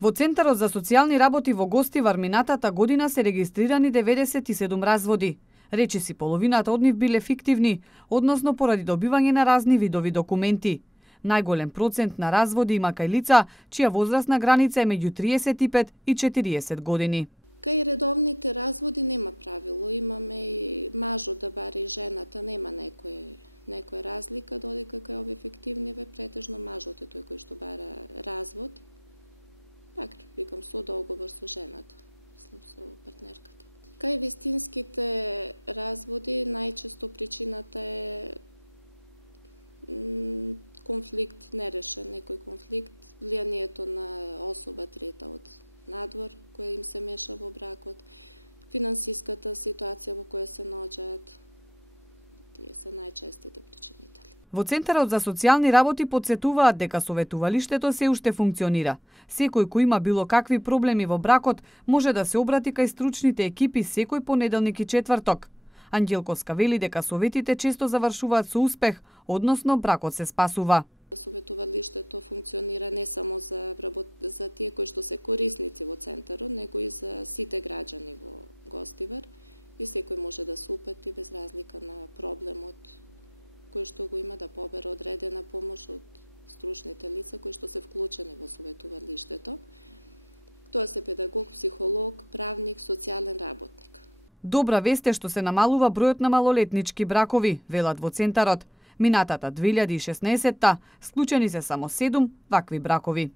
Во Центарот за социјални работи во Гостивар минатата година се регистрирани 97 разводи. Речиси половината од нив биле фиктивни, односно поради добивање на разни видови документи. Најголем процент на разводи има кај лица чија возрастна граница е меѓу 35 и 40 години. Кај редовните разводи нема правило, имаме и мажот да бари жената, нема некоја разлика, додека кај овие фиктивниве претежно мажот е тој кој што бара развод. Пак викам со договор со жената, со партнерката. Кај вистинските разводи најчесто причината е конфликт, нерешен некој конфликт, влијанието на особа трета од надвор, која им се меша во бракот, финансиската ситуација во која се наоѓаат. Тие се најчестите причинители. Во Центарот за социјални работи потсетуваат дека советувалиштето се уште функционира. Секој кој има било какви проблеми во бракот може да се обрати кај стручните екипи секој понеделник и четврток. Ангелковска вели дека советите често завршуваат со успех, односно бракот се спасува. Советувалиштето функционира не само за тие кои што се корисници во Центарот, него и за сите граѓани во Гостивар, и секој може да се упати без разлика на проблемот кој што го има да побере одредена помош од стручните лица кои што се вклучени во советувалиштето. Тоа се педагог, психолог, правник, социјален работник. Добра вест е што се намалува бројот на малолетнички бракови, велат во Центарот. Минатата 2016-та склучени се само 7 вакви бракови.